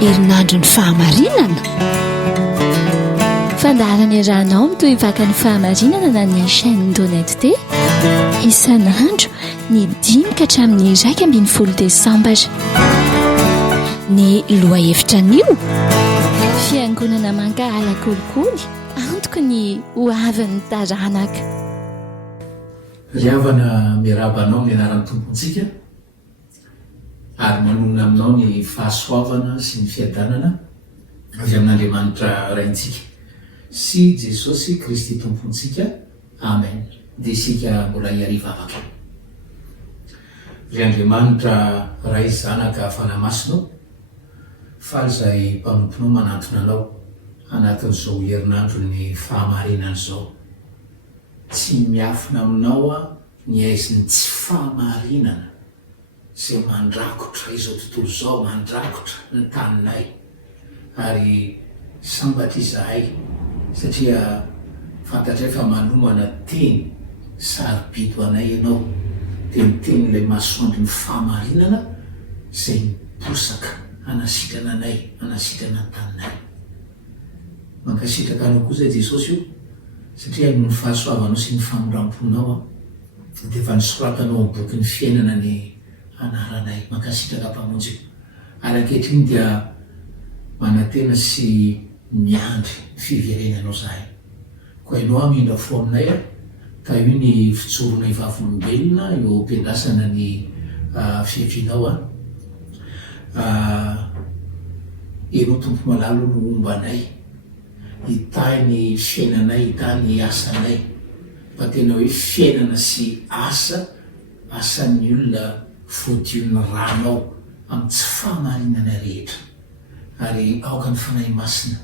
herinandro ny fahamarinana fandaharana iarahanao mitoy hivaka ny fahamarinana na ny chaîne d'honnêteté isan'andro ny 5 ka hatramin'ny 1 desambra ny lohahevitran'io fiangonana mangahala kolikoly antoko ny hoavin'ny taranaka riavana miarabanao ny anaran'ny tompontsika ary manonona aminao ny fahasoavana sy ny fiadanana avy amin'Andriamanitra raintsika sy Jesosy Kristy tompontsika amen. Dia isika mbola hiarivavaka ry Andriamanitra ray zanaka fanamasinao faly izay mpanomponao manantona anao anatin'izao herinandro ny fahamarinana izao. Tsy miafina aminao a ny aiziny tsy fahamarinana izay mandrakotra izao tontolo izao, mandrakotra ny taninay ary sambatra izahay satria fantatray fa manomana teny sarobido anay ianao dia miteny ilay masoandro ny fahamarinana izay miposaka anasitrana anay, anasitrana ny taninay. Mankasitraka anao koa zay Jesosy io satria ny fahasoavanao sy ny famoramponao dia efa nisoratanao amin'ny boky ny fiainana ny anaranay. Mankasitraka mpamonjy io ary ankehitriny dia manantena sy miandry fiverenanao zahay. Koa ianao amindra fo aminay ka io ny fitsorona ivavolombelona eo am-piandrasana ny fiavinao ianao tompo malalo no ombanay hita ny fiainanay, hita ny asanay fa tena hoe fiainana sy asan'ny olona voadion'ny ranao amin'ny tsy fahamarinana rehetra ary aoka ny fanahy masina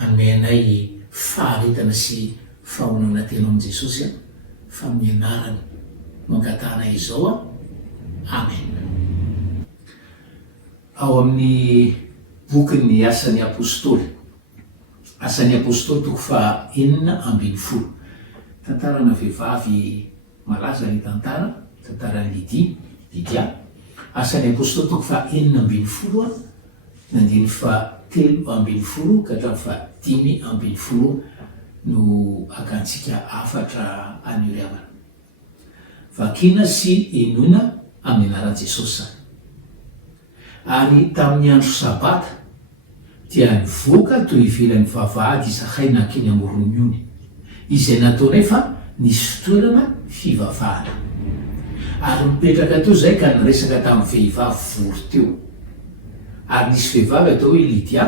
anome anay faharetana sy fahonana tena amin'i Jesosy fa amin'ny anarany mangatana izao amen. Ao amin'ny bokin'ny asan'ny apôstôly, asan'ny apôstôly toko fa 9:10, tantarana vehivavy malaza ny tantaran'ny Lydia. Asan'ny apôstôly toko fa 9:10 nandiny fa 3:10 ka hatramin'ny fa 5:10 no akantsika afatra aniriavana. Vakina sy enoina amin'ny anaran'i Jesosy zany. Ary tamin'ny andro sabata dia nivoaka toy ivelan'ny vavahady Izakay nankeny Amoroniony izay nataonay fa nisy fitoerana fivavahana. Ary mipetraka teo zay ka niresaka tamin'ny vehivavy vory teo. Ary nisy vehivavy atao hoe Lydia,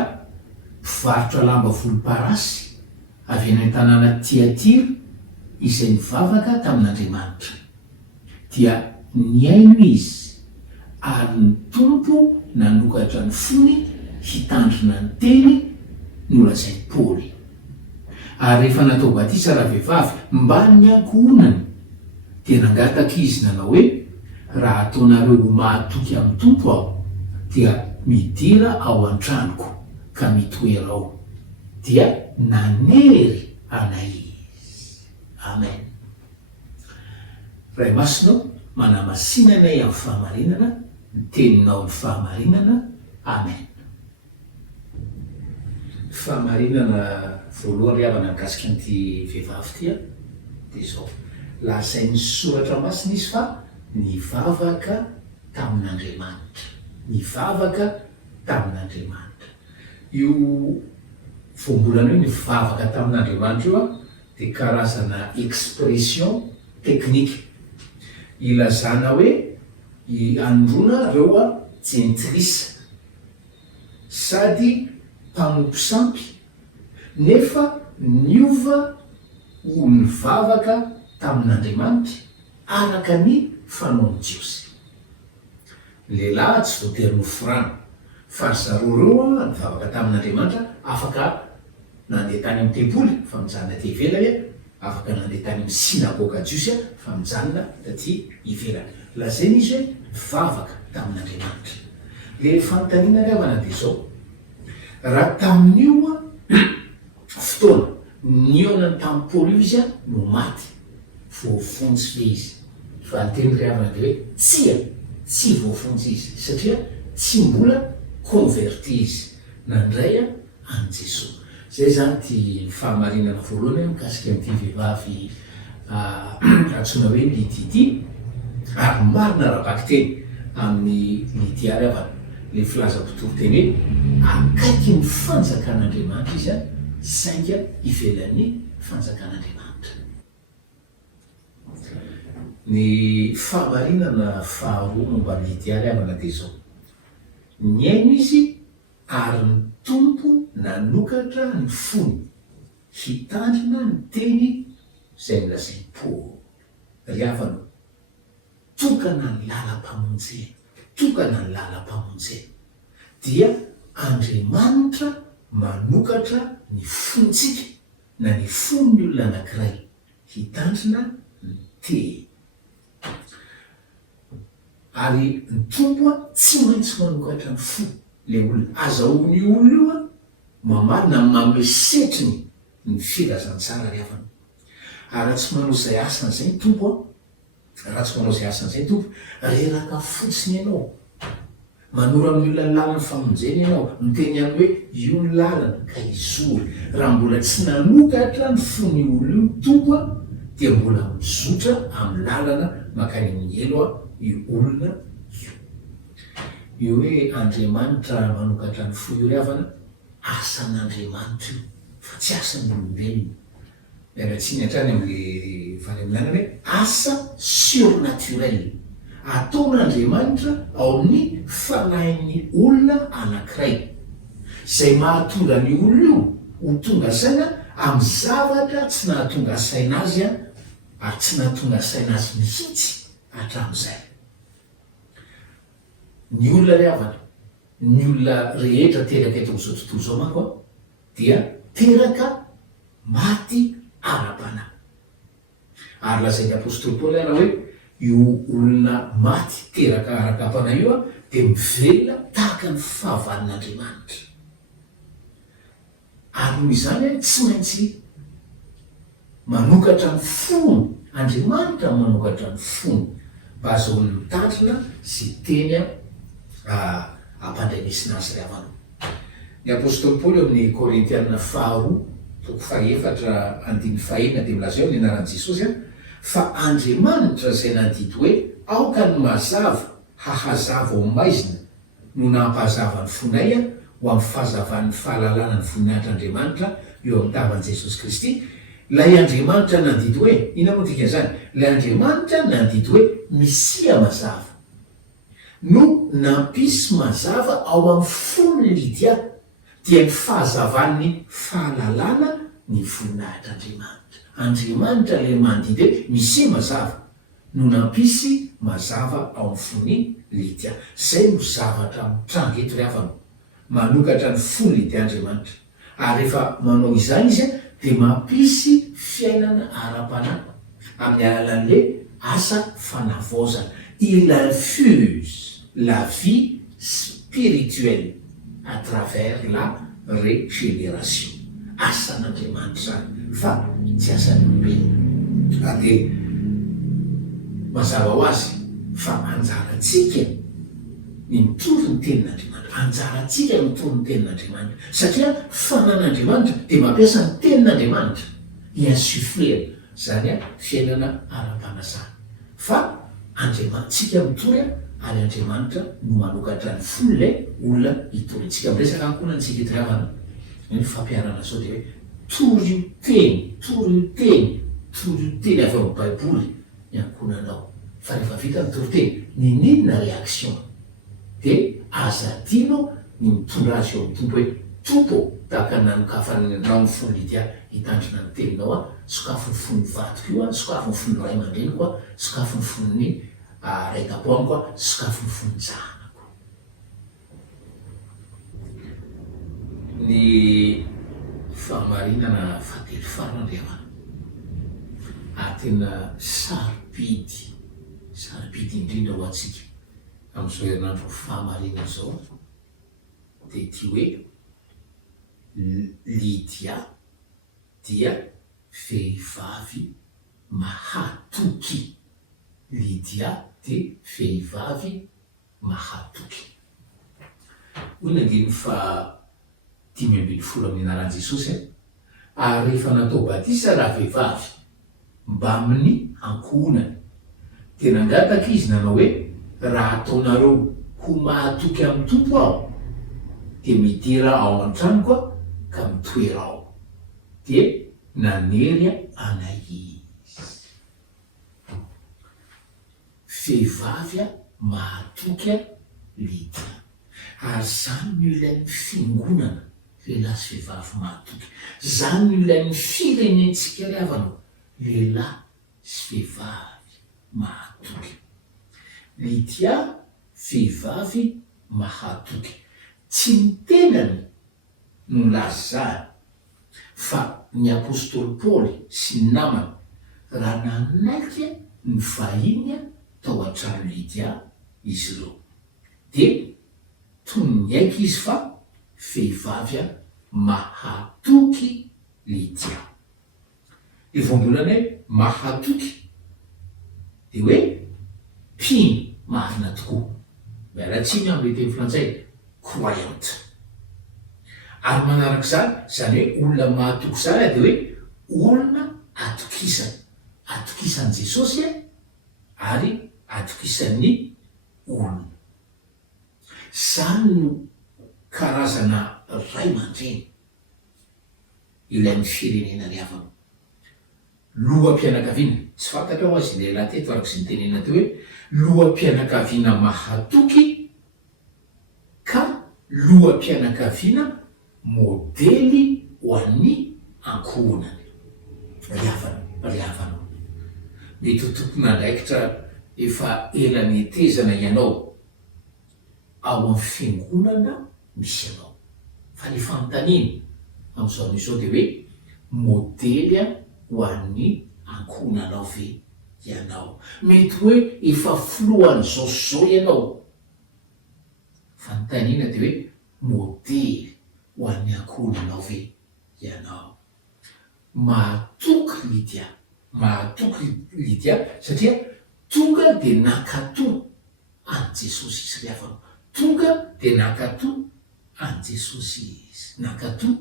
mpivarotra lamba volomparasy avy any tanàna Tiatira izay nivavaka tamin'Andriamanitra. Dia niaino izy ary ny tompo nanokatra ny fony hitandrina ny teny nolazainy Paoly. Ary rehefa natao batisa raha vehivavy mba ny ankohonany dia nangataka izy nanao hoe raha ataonareo ho mahatoky amin'ny tompo aho dia midira ao an-tranoko ka mitoera ao. Dia nanery anay izy. Amen. Ray masinao manamasinanay amin'ny fahamarinana ny teninao ny fahamarinana. Amen. Fahamarinana voalohany riavana mikasika an'ity vehivavy tia dia izao lazain'ny soratra masina izy fa nivavaka tamin'Andriamanitra, nivavaka tamin'Andriamanitra. Io voambolana hoe nivavaka tamin'Andriamanitra io dia karazana expression teknika ilazana hoe androna reo jentrisa sady mpanompo sampy nefa niova ho nivavaka tamin'Andriamanitra araka ny fanaony Jiosy. Lehilahy tsy voatery nofirana fa zareo reo nivavaka tamin'Andriamanitra afaka nandeha tany amin'ny tempoly fa mijanona ty ivelany, afaka nandeha tany amin'ny sinagoga Jiosy fa mijanona taty ivelany. Lazainy izy hoe nivavaka tamin'Andriamanitra. Le fanontaniana riavana dia izao, raha tamin'io fotoana nionany tamin'ny Paoly io izy no maty, voafontsy ve izy? Fa ny teny riavana dia hoe tsy voafontsy izy satria tsy mbola converti izy nandray any Jesosy. Zay zany ty fahamarinana voalohany mikasika an'ity vehivavy antsoina hoe Lidity, ary marina raha-baky teny amin'ny Lydia Ravana, le filaza-pitoro-teny hoe akaiky ny fanjakan'Andriamanitra izy sainga ivelan'ny fanjakan'Andriamanitra. Ny fahamarinana faharoa momba ny Lydia Ravana dia zao: niaino izy ary ny tompo nanokatra ny fony hitandrina ny teny zay milazay Paoly. Ry havana, tokana ny lalam-pamonjena, tokana ny lalam-pamonjena dia Andriamanitra manokatra ny fontsika na ny fon'ny olona anankiray hitandrina ny teny. Ary ny tompo tsy maintsy manokatra ny fo le olona. Azahoany olona io mamarina mamesetriny ny filazantsara ry havana. Raha tsy manao zay asany zay ny tompo raha tsy manao zay asany zay ny tompo, reraka fotsiny ianao, manoro amin'ny olona ny lalany famonjena ianao, miteny any hoe io ny lalana ka izory. Raha mbola tsy nanokatra ny fony olona io tompo dia mbola mizotra amin'ny lalana makany amin'ny elo io olona io. Io hoe Andriamanitra manokatra ny fo io ry havana, asan'Andriamanitra io fa tsy asan'ny olombelona. Mialatsiny hatrany amin'ny faneminana hoe asa surnaturel ataon'Andriamanitra ao amin'ny fanahin'ny olona anankiray, zay mahatonga ny olona io ho tonga saina amin'ny zavatra tsy nahatonga saina azy ary tsy nahatonga saina azy mihitsy hatramin'izay. Ny olona ry havana, ny olona rehetra teraka eto amin'izao tontolo zao manko dia teraka maty ara-panahy. Ary lazain'ny apôstôly Paoly hoe io olona maty teraka araka-panahy io dia mivelona tahaka ny fahavalon'Andriamanitra. Ary noho izany tsy maintsy manokatra ny fony, Andriamanitra manokatra ny fony mba azahoany mitandrina sy teny ampandrenesina azy ry havana. Ny apôstôly Paoly amin'ny Korintianina faharoa toko fahaefatra andiny fahaenina dia milaza eo ny anaran'i Jesosy fa Andriamanitra zay nandidy hoe aoka ny mazava hahazava ao maizina no nampahazava ny fonay ho amin'ny fahazavan'ny fahalalana ny voninahitran'Andriamanitra eo amin'ny tavan'i Jesosy Kristy. Lay Andriamanitra nandidy hoe, ina moa dikan'izany? Lay Andriamanitra nandidy hoe misia mazava no nampisy mazava ao amin'ny fon'ny Lydia dia ny fahazavan'ny fahalalana ny voninahitran'Andriamanitra. Andriamanitra le mandidy hoe misy mazava no nampisy mazava ao amin'ny fon'ny Lydia. Zay no zavatra mitranga eto ry havana, manokatra ny fon'ny Lydia Andriamanitra. Ary rehefa manao izany izy dia mampisy fiainana ara-panahy amin'ny alalan'le asa fanavaozana. Il infuse la vie spirituelle à travers la régénération. Asan'Andriamanitra zany fa tsy asan'olombelona. Dia mazava ho azy fa anjarantsika ny mitoro ny tenin'Andriamanitra, anjarantsika ny mitoro ny tenin'Andriamanitra satria fanan'Andriamanitra dia mampiasa ny tenin'Andriamanitra insuffler zany fiainana ara-panasana. Fa Andriamantsika mitory ary Andriamanitra no manokatra ny fon'ilay olona hitorintsika. Miresaka ankonantsika eto ry havana, ny fampiarana sao dia hoe tory io teny, tory io teny, tory io teny avy amin'ny Baiboly ny ankonanao. Fa rehefa vita ny tory teny, ninona réaction dia azadinao ny mitondra azy eo amin'ny tompo hoe tompo tahaka nanokafanao ny fon'ny Lydia hitandrina ny teninao sokafo ny fon'ny vadiko io sokafo ny fon'ny ray aman-dreniko sokafo ny fon'ny raitapoamiko sokafo ny fon'ny zanako. Ny fahamarinana fahatelo farana ry havana tena sarobidy indrindra ho antsika amin'izao herinandro fahamarinana zao dia ty hoe Lydia dia vehivavy mahatoky. Lydia dia vehivavy mahatoky. hoy nandiny fa 5 amin'ny anaran'i Jesosy ary rehefa natao batisa raha vehivavy mba amin'ny ankohonany dia nangataka izy nanao hoe raha ataonareo ho mahatoky amin'ny tompo aho dia midira ao an-tranoko ka mitoera ao dia nanery anay izy. Vehivavy mahatoky Lydia ary zany no ilain'ny fiangonana lehilahy sy vehivavy mahatoky. Zany no ilain'ny firenentsika riavana lehilahy sy vehivavy mahatoky. Lydia vehivavy mahatoky, tsy ny tenany no lazany fa ny apôstôly Paoly sy ny namany raha nanaiky ny vahiny tao an-trano Lydia izy ireo dia toniaiky izy fa vehivavy mahatoky Lydia. Ny voambolana hoe mahatoky dia hoe mpino marina tokoa, mialatsiny amin'ny teny frantsay croyante. Ary manarak'izany zany hoe olona mahatoky zany dia hoe olona atokisan'i Jesosy ary atokisan'ny olona. Zany no karazana ray aman-dreny ilain'ny firenena riavana. Loham-pianakaviana, tsy fantatra ho azy lehilahy teto araka sy ny tenena teo hoe loham-pianakaviana mahatoky ka loham-pianakaviana modely ho an'ny ankohonany. Riavana mety ho tompon'andraikitra efa ela netezana ianao ao amin'ny fiangonana misy ianao, fa ny fanontaniana amin'izao izao dia hoe modely ho an'ny ankohonanao ve ianao. Mety hoe efa filohan'izao zao ianao, fanontaniana dia hoe modely ho an'ny ankohonanao ve ianao. Mahatoky Lydia satria tonga dia nankatoa any Jesosy izy riavana, tonga dia nankatoa any Jesosy izy, nankatoa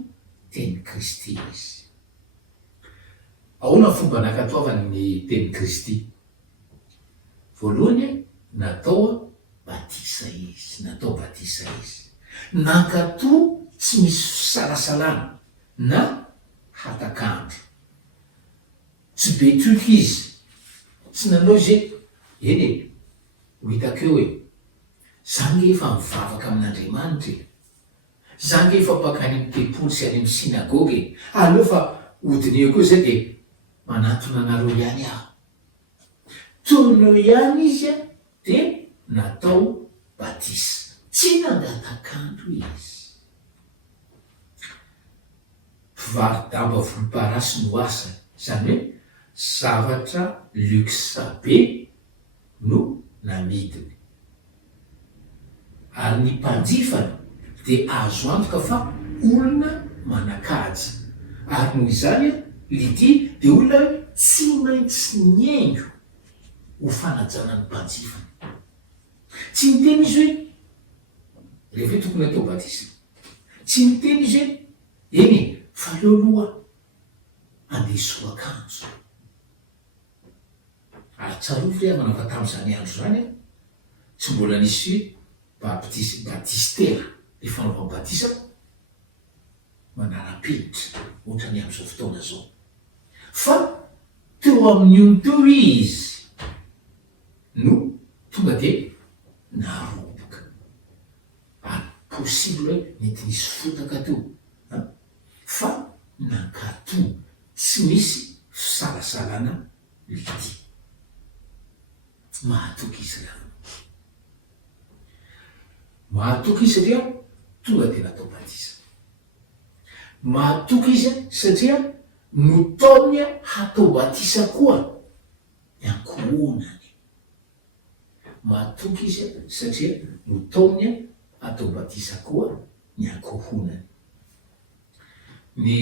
teny Kristy izy. Ahoana fomba nankatoavany ny teny Kristy? Voalohany natao batisa izy, nankatoa tsy misy fisalasalana na hatakandro, tsy betoky izy, tsy nanao izy eny ho hitako eo hoe zange efa mivavaka amin'Andriamanitra, zange efa pakany amin'ny tempoly sy any amin'ny sinagogy, aleo fa hodiny eo koa zay dia manatona anareo ihany aho. Tononeo ihany izy dia natao batisa, tsy nangatakandro izy. Mpivaridamba volomparasy no asany, zany hoe zavatra luxe be no namidiny. Ary ny mpanjifany dia azo antoka fa olona manan-kaja. Ary noho izany Lydia dia olona tsy maintsy niaingo ho fanajana ny mpanjifany. Tsy miteny izy hoe rehefa tokony atao batisa, tsy miteny izy hoe eny fa leo aloha andeso akanjo. Ary tsarovy riavana fa tamin'izany andro zany tsy mbola nisy batistera, le fanaovana batisa manara-penitra ohatrany amin'izao fotoana zao, fa teo amin'ny ony teo izy no tonga dia naroboka. Ary possible hoe mety nisy fotaka teo, fa nankatoa, tsy misy fisalasalana Lydia. Mahatoky izy riavana, mahatoky izy satria tonga dia natao batisa. Mahatoky izy satria notaony hatao batisa koa ny ankohonany. Mahatoky izy satria notaony hatao batisa koa ny ankohonany. Ny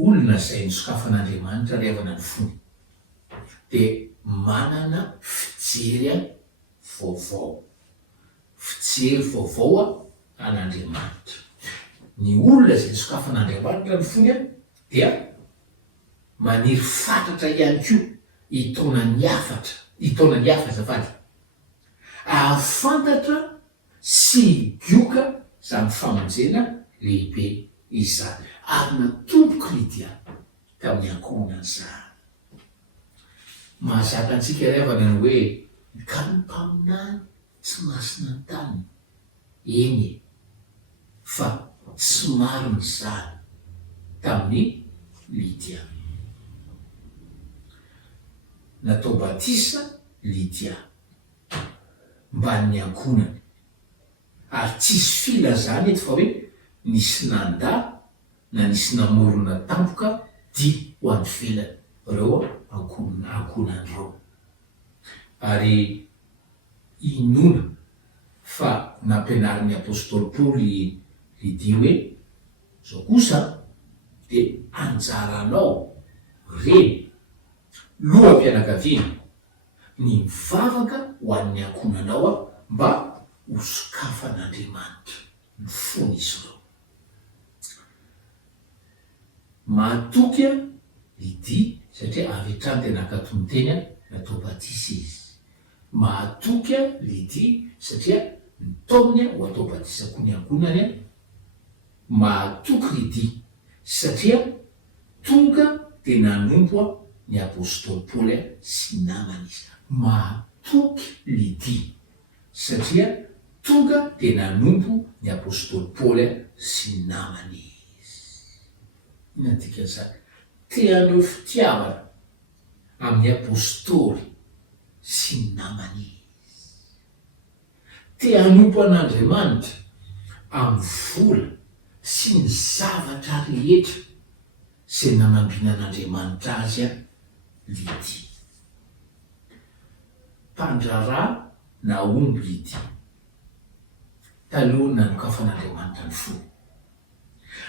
olona izay nosokafan'Andriamanitra riavana ny fony dia manana fijery vaovao an'Andriamanitra. Ny olona zay sokafan'Andriamanitra ny fony a dia maniry fatratra ihany ko itaonany hafa azafady, ahafantatra sy gioka zany famonjena lehibe izany, ary natomboky Lydia tamin'ny ankohonan'izany. Mahazaka antsika ravana ny hoe ka ny mpaminany tsy masina ny tany, eny fa tsy mariny zany tamin'ny Lydia. Natao batisa Lydia mba ny ankonany, ary tsisy filazany eto fa hoe nisy nanda na nisy namorona tampoka di ho any velany reo ankonany reo. Ary inona fa nampianarin'ny apôstôly Paoly Lydia hoe zao kosa de anjaranao reny loham-pianakaviana ny mivavaka ho an'ny ankonanao a mba ho sokafan'Andriamanitra ny fony izy reo. Mahatoky a Lydia satria avy hatrany tena akato ny teny a natao batisa izy. Mahatoky a Lydia satria ny taony a ho atao batisa koa ny ankonany a. Mahatoky Lydia satria tonga de nanompo a ny apôstôly Paoly sy namany izy. Mahatoky Lydia satria tonga de nanompo ny apôstôly Paoly sy namany izy. Ina dikan'izany? Teanao fitiavana amin'ny apôstôly sy namany izy. Te hanompo an'Andriamanitra amin'ny vola sy ny zavatra rehetra zay nanambiana an'Andriamanitra azy a Lydia. Mpandrarà na omby Lydia taloha nanokafan'Andriamanitra ny fony,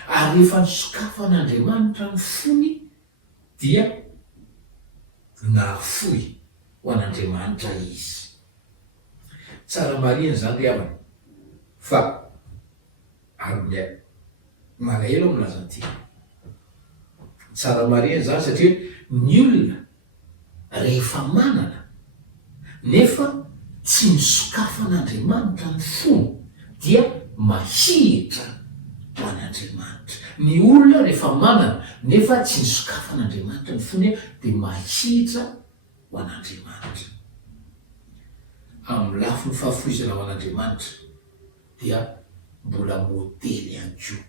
ary rehefa nisokafan'Andriamanitra ny fony dia nahafoy ho an'Andriamanitra izy. Tsara marina zany ry havana fa ary malahelo milaza an'ity. Tsara marina zany satria ny olona rehefa manana nefa tsy misokafan'Andriamanitra ny fony dia mahitra ho an'Andriamanitra. Ny olona rehefa manana nefa tsy misokafan'Andriamanitra ny fony dia mahitra ho an'Andriamanitra. Amin'ny lafiny fahafoizana ho an'Andriamanitra dia mbola modely ihany koa.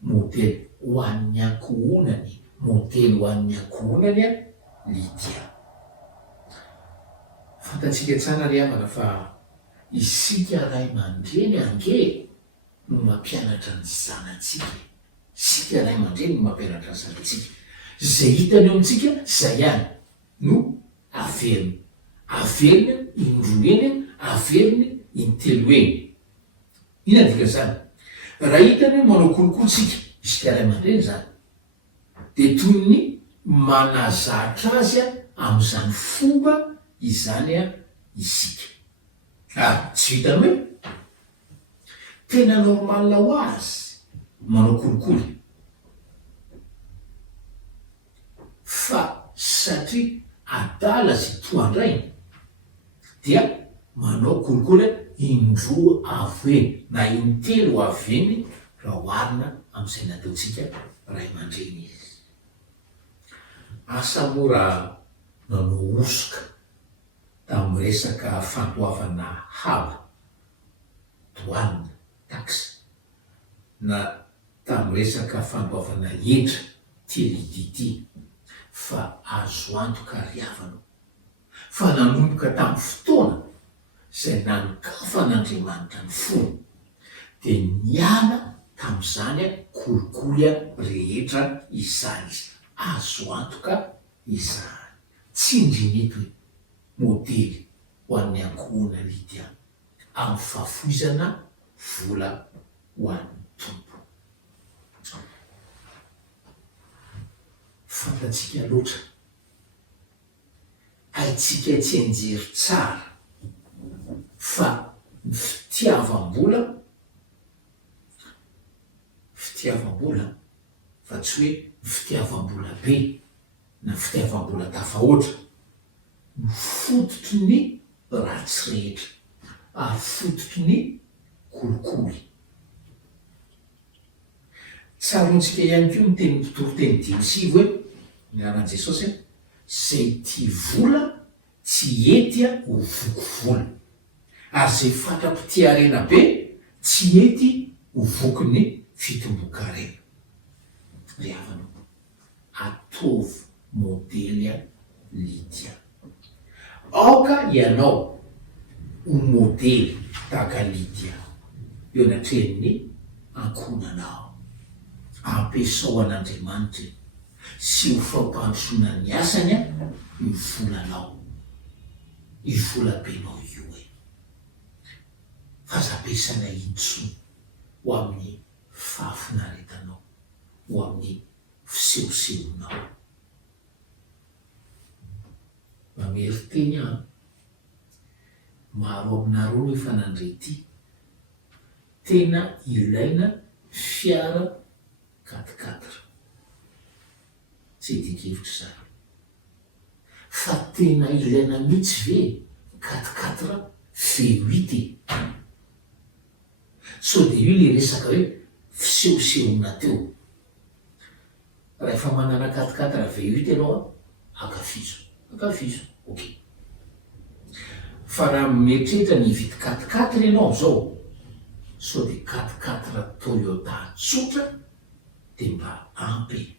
Modely ho an'ny ankohonany, modely ho an'ny ankohonany a Lydia. Fantatsika tsara ry havana fa isika ray aman-dreny ange no mampianatra ny zanatsika. Isika ray aman-dreny no mampianatra ny zanatsika. Zay hitany eo amintsika zay ihany no averiny. Averiny indroeny, averiny intelo eny. Ina dika zany? Raha hitany hoe manao kolikotsika, isika ray aman-dreny zany, de toy ny manazatra azy amin'izany fomba izany a isika. Tsy vitany hoe tena normal ho azy manao kolikoly, fa satria adala sy toandray dia manao kolikoly indroa aveny na intelo aveny raha oharina amin'izay nataontsika ray aman-dreny izy. Asa mora nanao osoka tamin'ny resaka fandoavana haba, doanina, taxe, na tamin'ny resaka fandoavana endra telidity, fa azo antoka ry havanao fa nanomboka tamin'ny fotoana zay nanokafan'Andriamanitra ny fony de niala tamin'izany kolikoly rehetra izany. Azo antoka izany. Tsy indrinito modely ho an'ny ankohona Lydia amin'ny fahafoizana vola ho an'ny tompo. Fantatsika loatra, haitsika tsy anjery tsara fa ny fitiavam-bola fitiavam-bola fa tsy hoe fitiavam-bola be na fitiavam-bola tafahoatra no fototry ny ratsy rehetra ary fototry ny kolikoly. Tsarontsika ihany koa miteny mpitoroteny 5 hoe miaran' Jesosy zay tia vola tsy etya ho voko vola ary zay fatra-pitiarena be tsy ety ho vokony fitombokarena. Ry havanao, ataovy modely Lydia. Aoka ianao ho modely tahaka Lydia eo anatrehan'ny ankonanao. Ampiasao an'Andriamanitra sy ho fampandrosoana ny asany io volanao, io volabenao io e. Fazapesana intsony ho amin'ny fahafinaretanao, ho amin'ny fisehosehonao. Mamery teny aho, maro aminareo efa nandre ty, tena ilaina fiara 4x4 tsy dikevitra zany fa tena ilaina mihitsy ve 4x4 V8 so de io le resaka hoe fisehosehona teo. Rehefa manana 4x4 V8 ianao akafizo, ok. Fa raha mieritreritra ny vidy 4x4 ianao zao so de 4x4 Toyota tsotra de mba ampy.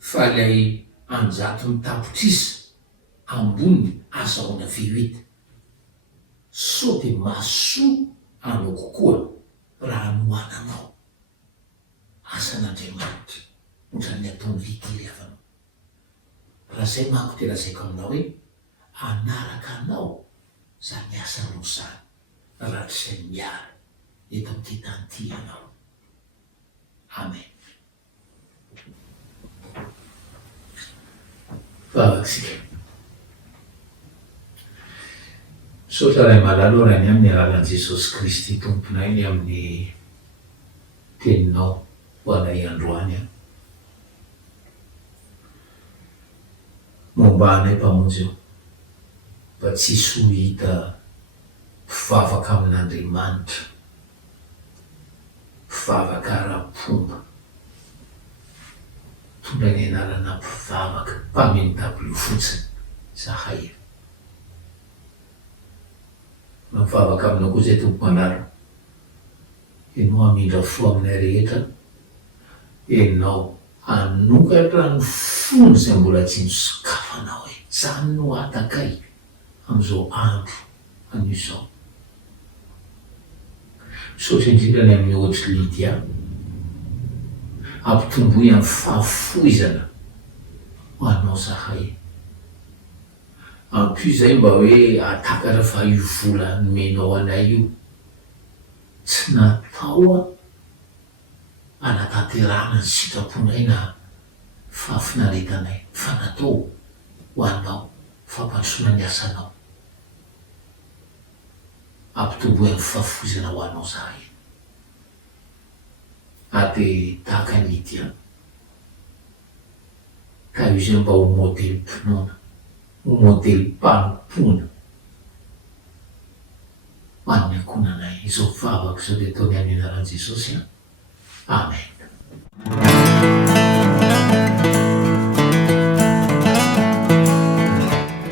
Fa ilay anjato mitapotrisa ambony azahoana V8 so de mahasoa anao kokoa raha noananao. Asan'Andriamanitra ohatran'ny ataony Lydia avanao. Raha zay manko de lazaiko aminao hoe anaraka anao zany asanao zany raha tsy zay miara eto amin'ity tany ty ianao. Amen. Vavaksika. Misaotra ray malalo raha ny amin'ny alalan'i Jesosy Kristy tomponay ny amin'ny teninao ho anay androany aho. Momba anay mpamonjy eo, mba tsisy ho hita mpivavaka amin'Andriamanitra, mpivavaka ara-pomba, tondra ny anarana mpivavaka mpameno dabilio fotsiny zahay. Mivavaka aminao koa zay tompo manarana, enao amindra fo aminay rehetra, enao anokatra ny fony zay mbola tsy nosokafanao e. Zany no atakay am'izao andro anio zao. Misaotra indrindra ny amin'ny ohatry Lydia, ampitomboy amin'ny fahafoizana ho anao zahay. Ampio zay mba hoe atakatra fa io vola nomenao anay io tsy natao anatanterahana ny sitraponay na fahafinaretanay, fa natao ho anao fampandrosoana ny asanao. Ampitomboy amin'ny fahafoizana ho anao zahay. Ady tahaka ny Lydia, ka io zay mba ho modely mpinoana, ho modely mpanompoana ho an'ny ankonanay. Izao vavaka izao de ataony amin'ny anaran'i Jesosy. Amen.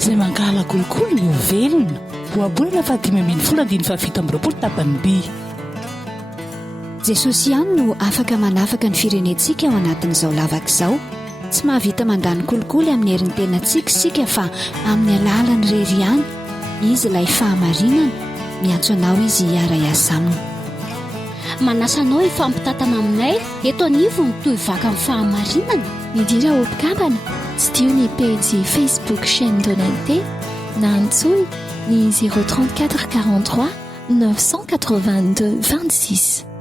Zay mangala kolikoly ny velona boabolana fa 5:7 tapany by. Jesosy ihany no afaka manafaka ny firenentsika ao anatin'izao lavaka izao. Tsy mahavita mandany kolikoly amin'ny herin'ny tenantsika sika fa amin'ny alalan'ny rery ihany. Izy ilay fahamarinana, miantso anao izy hiara hiasa aminy. Manasanao ifampitatana aminay eto anivo mitohy vaka amin'ny fahamarinana. Midira ho mpikambana tsy dio ny page Facebook chaîne Donalité na antsoy ny 034 43 982 26.